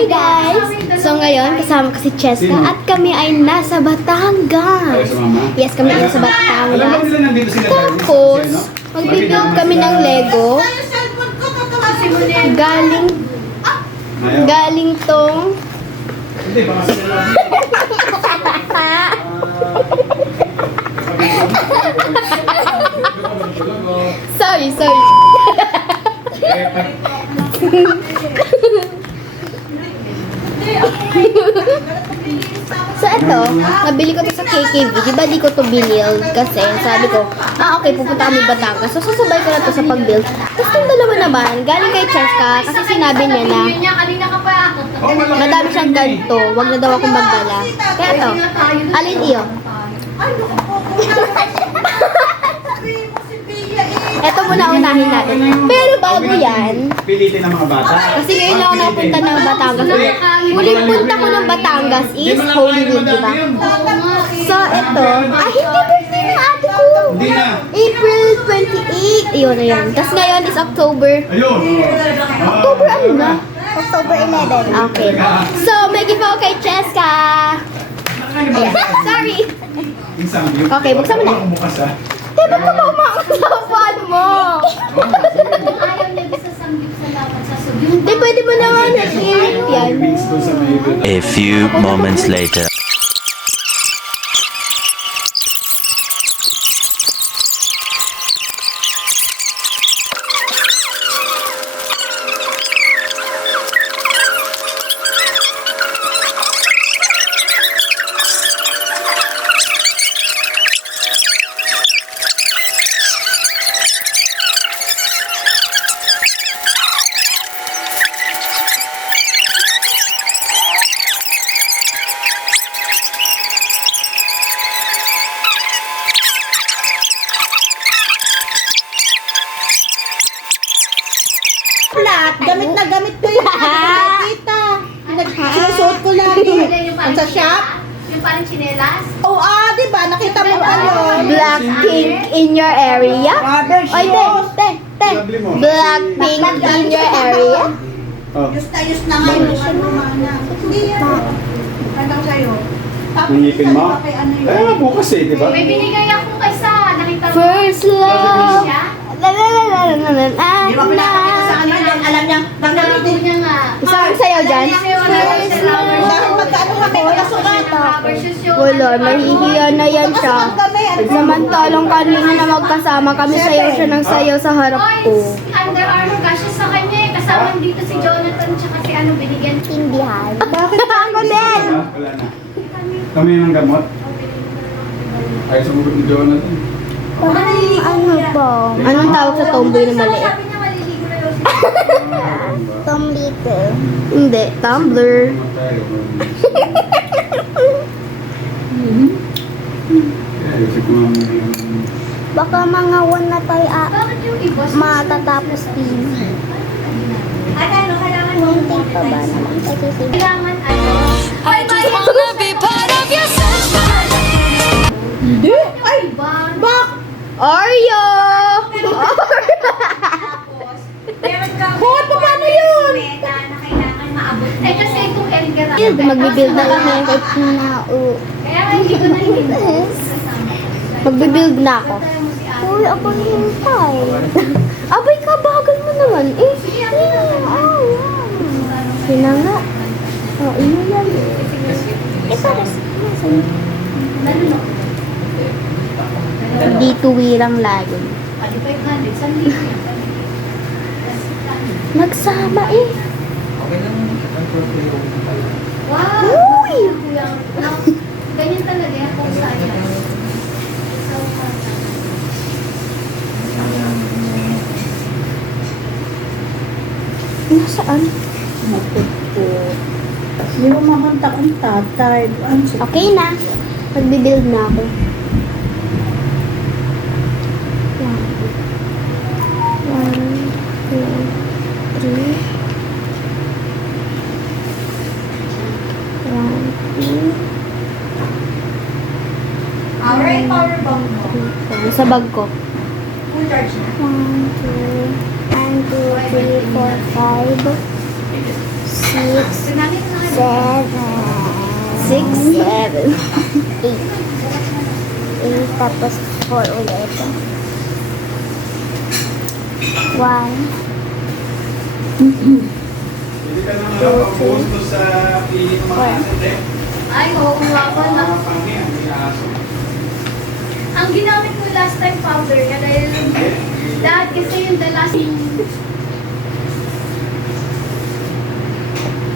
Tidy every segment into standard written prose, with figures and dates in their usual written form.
Hi guys! So ngayon, kasama ko si Cheska at kami ay nasa Batangas. Yes, kami ay nasa Batangas. Tapos, mag-build kami ng Lego. Galing tong sorry. So ito, nabili ko to sa KKV. Di ba di ko to binil? Kasi sabi ko, okay, pupunta kami Batangas. So sasabay ko na to sa pag-build. Tapos itong dalawa naman, galing kay Cheska. Kasi sinabi niya na madami siyang ganito. Wag na daw akong magdala. Kaya to, alin iyo? Ito muna unahin natin. Pero bago yan, pilitin ng mga bata. kasi ngayon lang ako napunta ng Batangas. Muling punta ko ng Batangas is Holy Week, di ba? So, ito. Hindi birthday ng ate ko. Hindi na. April 28. Ayun, ayun. Tapos ngayon is October. Ayun. October ano na? October 11. Okay. So, may give ako kay Cheska. Ayan. Sorry. Okay, buksan mo na. Bukas ah. Ba't ka ba umakasapaan mo? Hindi, pwede mo naman i-edit yan. A few moments later. Gamit na gamit ko yun. Nakita. Sinusuot ko lagi. Ang sa shop? Yung parang chinelas? Oh, di ba? Nakita mo ano? Blackpink in your area? Oy, te. Blackpink in your area? Ayos na nga yung ano mana. Hindi yan. Tanong sa'yo. Nangipin mo? Kaya nga bukas eh, di ba? May binigay ako kaysa. Nakita mo? First love. Siya? Di ba pinapakita sa kanila? Alam niya. Pagkakito niya nga. Isang sayaw dyan? First love. Dahil magkano kami magkasukat. Wala, nahihiya na yan siya. Samantalang kanina na magkasama kami, sayaw siya ng sayaw sa harap ko. Under Armour kasi sa kanya eh. Kasama dito si Jonathan tsaka si ano binigyan. Tindihan. Bakit ako din? Wala na. Kami ng gamot. Ay, sumugod ni Jonathan. Ano po? Anong tawag sa tomboy na maliit? Sabi niya maliligo na yun. Tomlito. Hindi, tumbler. Baka mga 1 na tayo Bakit yung iba? matatapos din. Ano, kailangan mo Hindi pa ba naman kasi si... Kailangan ano? I just wanna be part of your sunshine. Hindi. Ay, Bang. bak. Oreo! Meron ka. Hoy, paano yun? Meta na kailangan maabot. Eh kasi itong Edgar. Magbibuild na kami. Kaya hindi ko na hindi. Magbibuild na ako. Uy, ako hintay. Abay ka, bagal mo naman. Sina nga. Iyo yan. Pares. Di tuwirang lagi. Ano 500? Saan dito? Nagsama eh. Wow! Uy! Ganyan talaga yan kung saan yan. Nasaan? Hindi mo makanta kong tatay. Okay na. Magbibuild na ako. One, two, three. One, two, Alright, power bank mo. three. Sa bag ko. Full charge na. 1, 2, 3, 4, 5, Sinangit na kayo. 6, 7. 8 tapos 4 ulit. 1, Hindi ka naman nakapagbuhos doon sa pili ng mga asit eh. Ay, oo nga po. Mga panghi, ang may aso. Ang ginamit ko last time powder niya dahil lahat kasi yung the last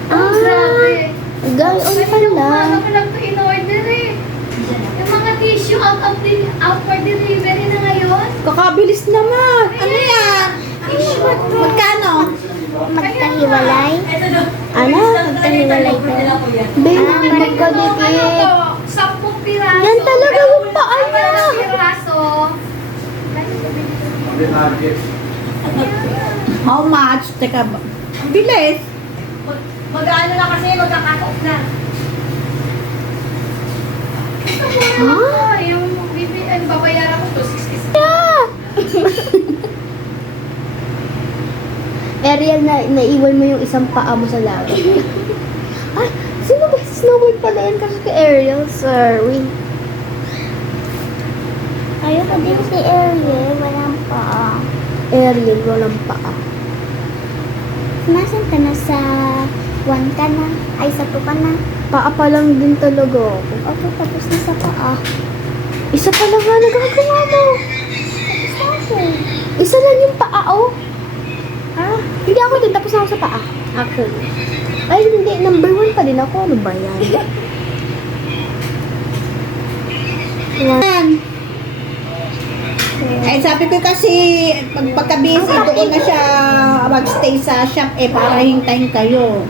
grabe. Gayon pala. Ano ko lang ito in-order eh. Yung mga tissue out for delivery na ngayon. Kakabilis naman. Ano yan? Magkano? magkahiwalay. Ano? Magkahiwalay to. Baby, magkadikit. 10 piraso. Yan talaga yung paa niya. 10 piraso. Hindi target. How much? Teka, ang bilis. Mag-ano na kasi, magkakatok na. Yung babayaran ko to, 66. Ariel, naiwan mo yung isang paa mo sa lagat. Ay, sino ba? Snow White pala yan kasi kay Ariel, sorry. Ayoko din si Ariel, walang pa. Ariel, walang paa. Nasaan ka na sa 1 ka na? Ay, sa 2 ka na? Paa pa lang din talaga ako. Okay, tapos na sa paa. Isa pa lang nga nagagawa mo. Tapos na ako. Isa lang yung paa, oh. Ah, hindi ako din. Tapos na ako sa paa. Actually. Ay, hindi. Number 1 pa din ako. Ano ba yan? Yan. Eh, sabi ko kasi, pagka-busy, doon na siya magstay sa shop, eh, para hintayin kayo.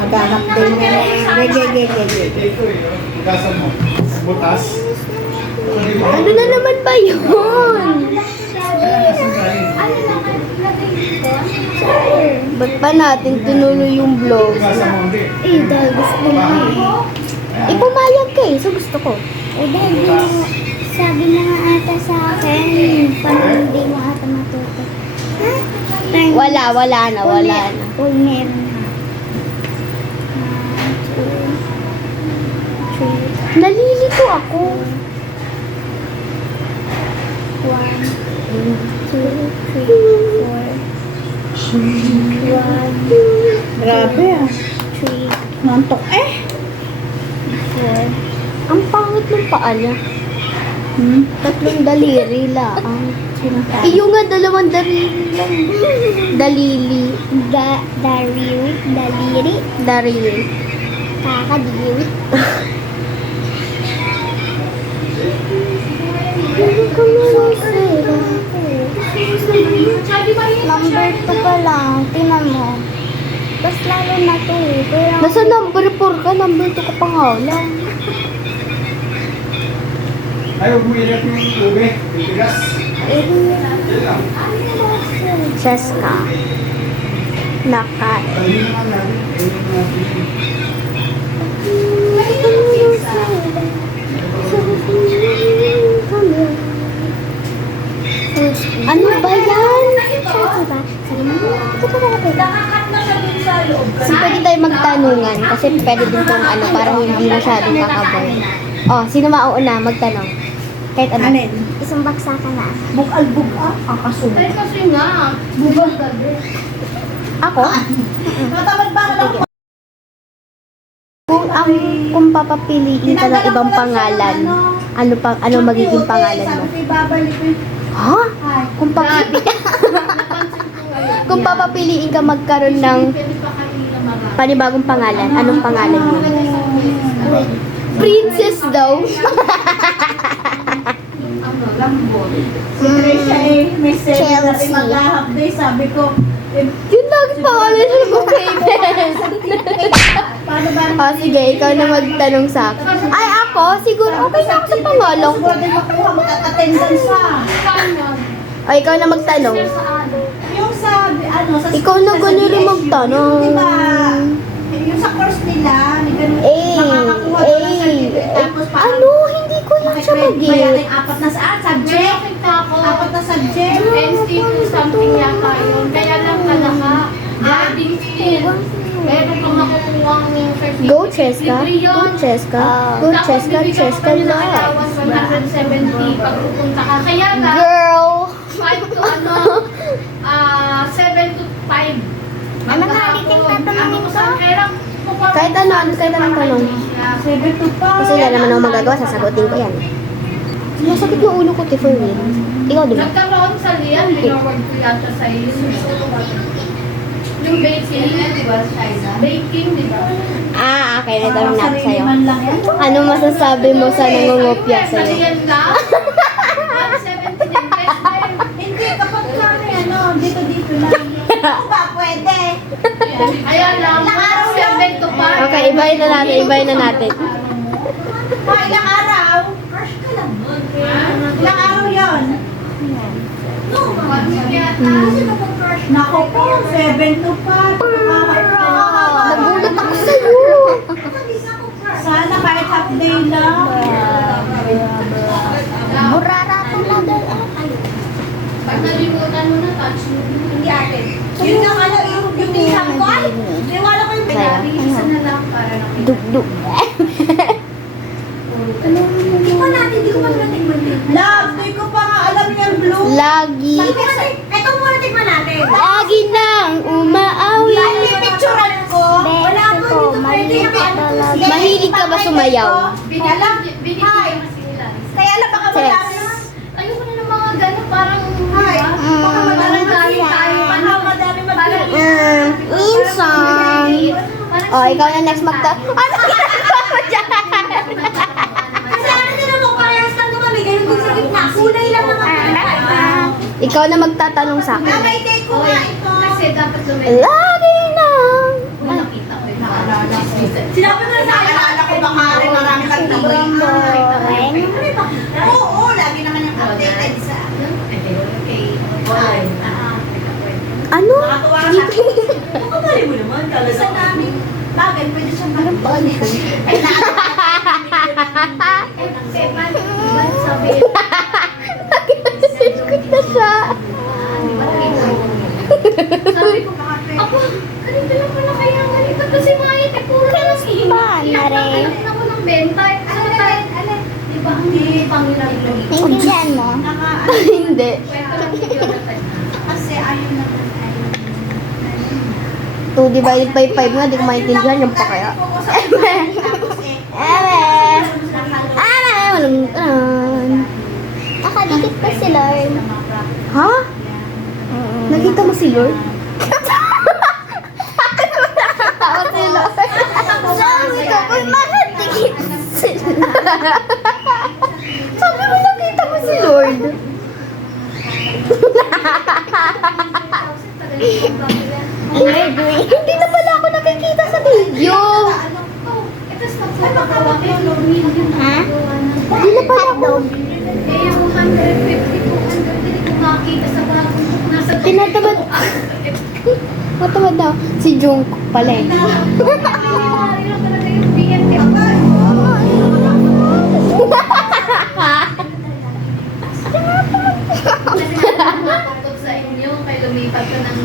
Aghanap din na. Gege. Ito eh. Gasan mo. Butas. Ano na naman ba yun? Ano naman, lagay dito? Ba't pa natin tinuloy yung vlog? Gasan mo, hindi. Eh, dahil gusto mo eh. Ipumayag ka eh. So gusto ko. Eh, dahil di mo, sabi na nga ata sa akin, parang hindi mo ata matuto. Ha? Parang- Wala na. Kung meron na. 1, 2, 3, Nalilito ako. 1, 2, 3, 4. 1, Grabe ah. 3, Nantok eh. 4. Ang pangit ng paa niya. Tatlong daliri lang. Iyo nga, 2 daliri lang. Dalili. Daliri. Darili. Kakadiri. Number 2 pa lang. Tinan mo. Tapos lalo na to eh. Pero Nasa number 4 ka, number 2 ka pa nga lang. Ay, huwag mo ilat yung ube. Titigas. Yan lang. Cheska. Nakat. Dali naman natin. Ayun natin. Ano ba yan? Nakakat na siya dun sa loob. Kasi pwede tayo magtanungan kasi pwede din kung ano, parang hindi masyadong kakabay. Oh, sino mauuna magtanong? Kahit ano. Anin? isang baksakan na. Bug-albug ah. Kakasunod. Ay, kasi nga, bubag ka din. Ako? Matamad ba ka lang? Kung papapiliin ka ng ibang pangalan, ano magiging pangalan mo? Sabi ko ibabalik ko. Ha? Kung papapiliin ka magkaroon ng Pwede pa kanina marami. panibagong pangalan, anong pangalan mo? Princess daw. Ano, lambot. Si Trisha eh, may seven na rin Chelsea. mag-ahap day. Sabi ko, eh, Yun lagi pangalan siya ko, Raven. paano ba? Oh, sige, ikaw na magtanong sa akin. Ay, ako? Siguro okay na ako sa pangalan ko. Siguro din makuha mag-attendance sa. Paano? O, ikaw na magtanong. Saan? Yung sa, ano, sa Ikaw na ganun rin magtanong. Diba, yung sa course nila, may ganun, makakakuha ko ng certificate. Tapos parang, Ano? Hindi ko yun siya bayarin mag-get. 4 na May subject. nakita ako. 4 na subject. NC2 something yata yun. Kaya lang Boarding fee. Meron kang makukuha ng certificate. Go, Cheska. Libre Go, yun. Cheska. Go, Tapos Cheska. bibigyan Cheska ka pa nila lang. allowance 170 pag pupunta ka. Kaya nga, Girl! 5 to 7 to 5. Ano nga, titing tatanungin ko? Kahit ano, kahit anong tanong. 7 to 5. Kasi wala naman ako magagawa, sasagutin ko yan. Masakit na ulo ko, for real. Ikaw, di ba? Nagkaroon sa Lian, binawag ko yata sa iyo. Yung baking, di ba? Baking, di ba? Ah, okay. Natanong na ako sa'yo. Man lang yan. Ano masasabi mo sa nangungopia Sa sa'yo? Lian lang? 170 din pesos. Hindi, kapag kami, dito lang. Ako ba, pwede? Ayan lang, 7 to 5. Okay, ibahin na natin, ibahin na natin. Ilang araw? Crush ka lang. Ilang araw yun? Nako po, 7 to 5. Nagulat ako sa'yo. Sana kahit half day lang. Burara talaga. Pag nalimutan mo na, touch mo. Hindi ate. Yun ang yung tingnan ko. Ay, niwala ko yung Sa'yo. Isa na lang para nakita. Dugdug. Hindi ko natin, hindi ko pa natin Love, hindi ko pa nga alam yung blue. Lagi. Ito muna tignan natin. Lagi nang umaawi. Yan yung picturean ko. Wala Beso ko ko, dito pwede yung talaga. Mahilig ka ba sumayaw? Kaya lang, Binibigyan kasi nila. kaya lang baka madami na. Ayoko na ng mga gano'n, parang, Ay, baka madami parang galing tayo. Baka madami Parang, Minsan. Oh, ikaw na next magta... Ano ginagawa mo dyan? Kasi ano din mo, parehas lang naman. May ganun din sa gitna. Kulay lang naman. Ikaw na magtatanong sa akin. May take ko nga ito. kasi dapat lumit. Lagi nang... Kung nakita ko yung naalala ko. Sinabi ko na sa akin, alala ko baka rin marami kang tabay. Oo, lagi naman yung updated sa... Ano? Nakatuwa ka sa akin. Kapali mo naman, sa namin. Bagay, pwede siyang Anong paan ko? Sabi, Nagkakasikot na siya. sabi ko, ako, ganito lang pala kaya ganito. Kasi mga ito, puro na lang Nare. ako ng benta. Ano tayo? Di ba ang pangilang Naintindihan mo? Hindi. Kasi ayun naman. 2 divided by 5 nga, di ko maintindihan yung pa kaya. Walang... Nakadikit pa si Lord. Ha? Nakita mo si Lord? Nakatawa si Lord. Sabi ko, kung nakadikit sila. Sabi mo nakita mo si Lord. Hindi na pala ako nakikita sa video. Ha? Hindi na pala ako. Eh, yung 150, 200, hindi ko makita sa bagong nasa Tinatamad. Matamad daw. Si Jungkook pala eh. Nangyayari lang talaga yung BNT. Nakapagod sa inyo, kay lumipat ka ng...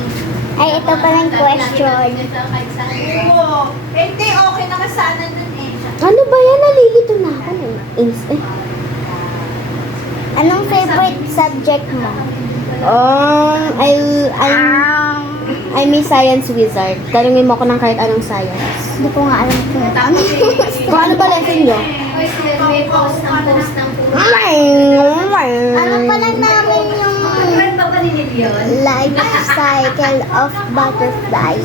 Ay, ito palang question. Kahit saan. Oo. Hindi, okay naman sana dun eh. Ano ba yan? Nalilito na ako. Anong favorite subject mo? I'm a science wizard. Tanungin mo ako ng kahit anong science. Hindi ko nga alam kung ano. Kung ano ba lesson nyo? May post ng puro. Ano pa lang namin yung Friend ba ba ni Lilian? life cycle of butterfly.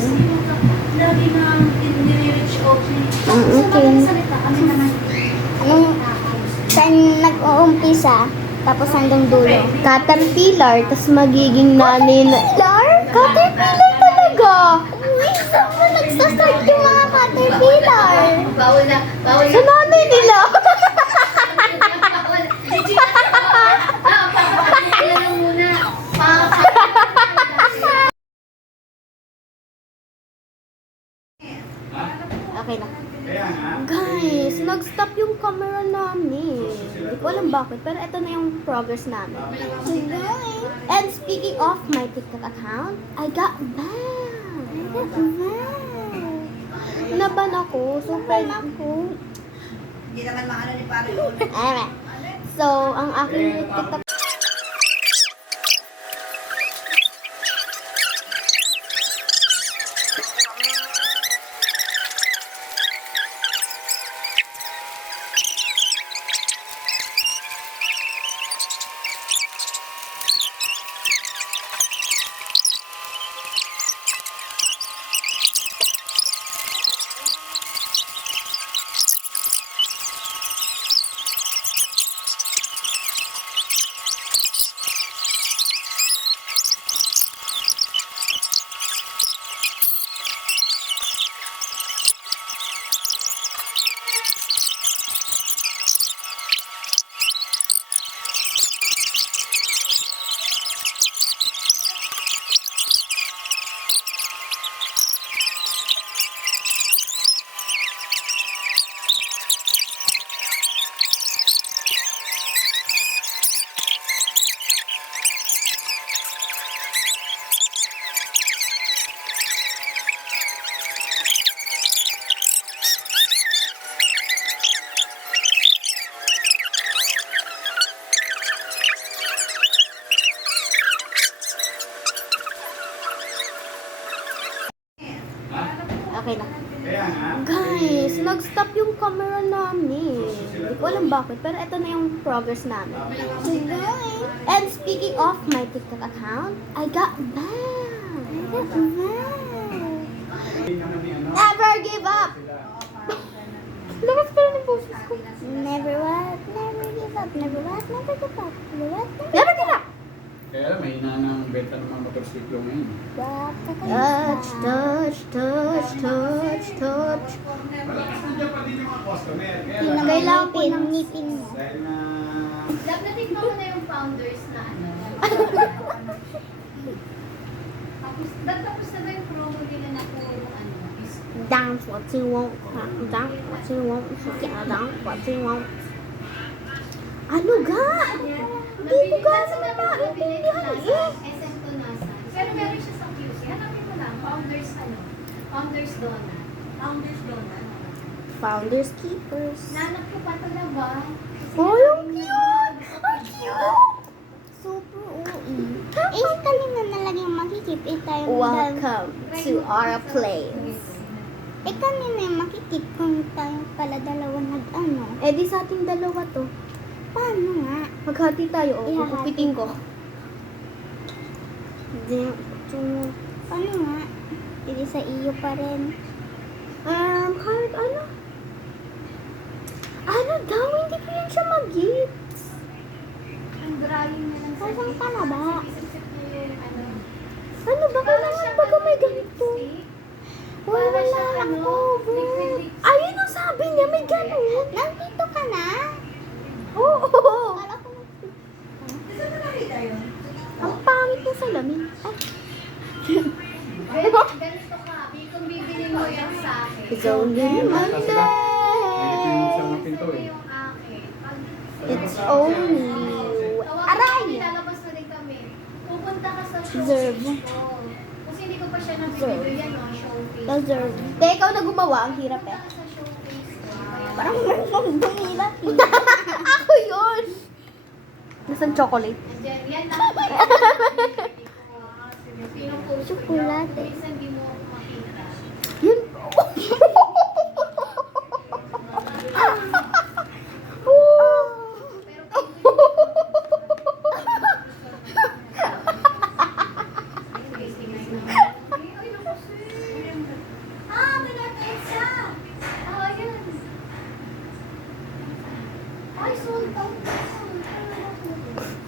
Lagi na hindi-reach okay. Okay. Anong saan nag-uumpisa, tapos hanggang dulo. Caterpillar, tas magiging nanay na... Caterpillar talaga! Uy, saan mo nagsastart yung mga caterpillar? Bawal na. Bawal Sa nanay nila! Okay na. Kaya nga. Guys, nag-stop yung camera namin. Hindi ko alam bakit, pero ito na yung progress namin. And speaking of my TikTok account, I got banned. Naban ako. Super ako. Hindi naman maano ni Pare. Alright. So, ang aking TikTok okay na. Kaya nga. Guys, nag-stop yung camera namin. Hindi ko alam bakit, pero ito na yung progress namin. And speaking of my TikTok account, I got banned. Hindi naman ni ano. Never give up! Sila. Lakas pa rin yung boses ko. Never what? Never give up. Never what? Never give up. Never what? Never give up! Kaya lang, may hina ng benta ng mga motorsiklo ngayon. Touch, touch, touch, touch, touch. Malakas na dyan pa din yung mga customer. Kaya Tingnan lang, mo Kailangan ko ngipin, ng- ngipin mo. dahil na... Dapat mo na yung founders na ano. Tapos na ba yung promo nila na puro ano? Dance what you want, dance what you want, yeah, dance what you want. Ano ga? Hindi ko gano'n maintindihan eh. SM Tunasan. Pero meron siya sa QC. Hanapin mo lang. Founders ano? Founders Donut. Founders Donut. Founders Keepers. Nanap ko pa talaga. Oh, yung cute! Ang cute! Super UI. Eh, kanina na lang yung makikip. Eh, tayo Welcome to our place. Eh, kanina yung makikip kung tayo pala dalawa nag-ano. Eh di sa ating dalawa to. Paano nga? Maghati tayo, oh. Ihahati. Kukupitin ko. Paano nga? Hindi sa iyo pa rin. Kahit ano? Ano daw? Hindi ko yan siya mag-gifts. Ang drying na lang sa Saan ka na ba? isip niyo yung ano. Ano ba? Kailangan baga may ganito? Wala lang over. Ayun ang sabi niya, may ganun. Nandito ka na? Oo. Kala ko Ang pangit ng salamin. Ay. Ganito ka. Kung bibili mo yan sa akin. It's only May Monday. yung sa mga pinto eh. Yung akin. It's only... Aray! Lalabas na rin kami. Pupunta ka sa Deserve. showcase ko. Kasi hindi ko pa siya nabibili yan, no? Showcase. Deserve. Te, ikaw na gumawa. Ang hirap eh. Punta ka sa showcase ko. Kaya Parang bumila. Ako yun! Nasaan chocolate? Nandiyan, yan lang. Pinupost ko. Chocolate. Minsan di mo makita. Yun.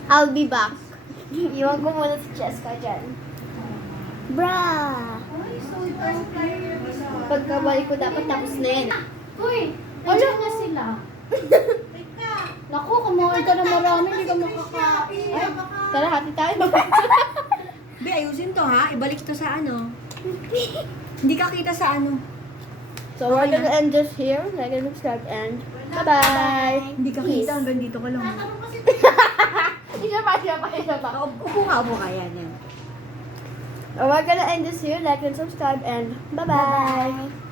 I'll be back. Iwan ko muna si Cheska dyan. Bra. Pagkabalik ko dapat tapos na yan. Uy! Nandiyan na sila. Naku, kumain ka na marami, hindi ka makakain. Ay, tara, hati tayo. Be, ayusin to ha. Ibalik to sa ano. Hindi ka kita sa ano. So we're gonna end this here. Like and subscribe and bye-bye. Hindi ka kita. Hanggang dito ka lang. Isa pa. Upo ka, yan. We're gonna end this here. Like and subscribe and bye-bye. Bye.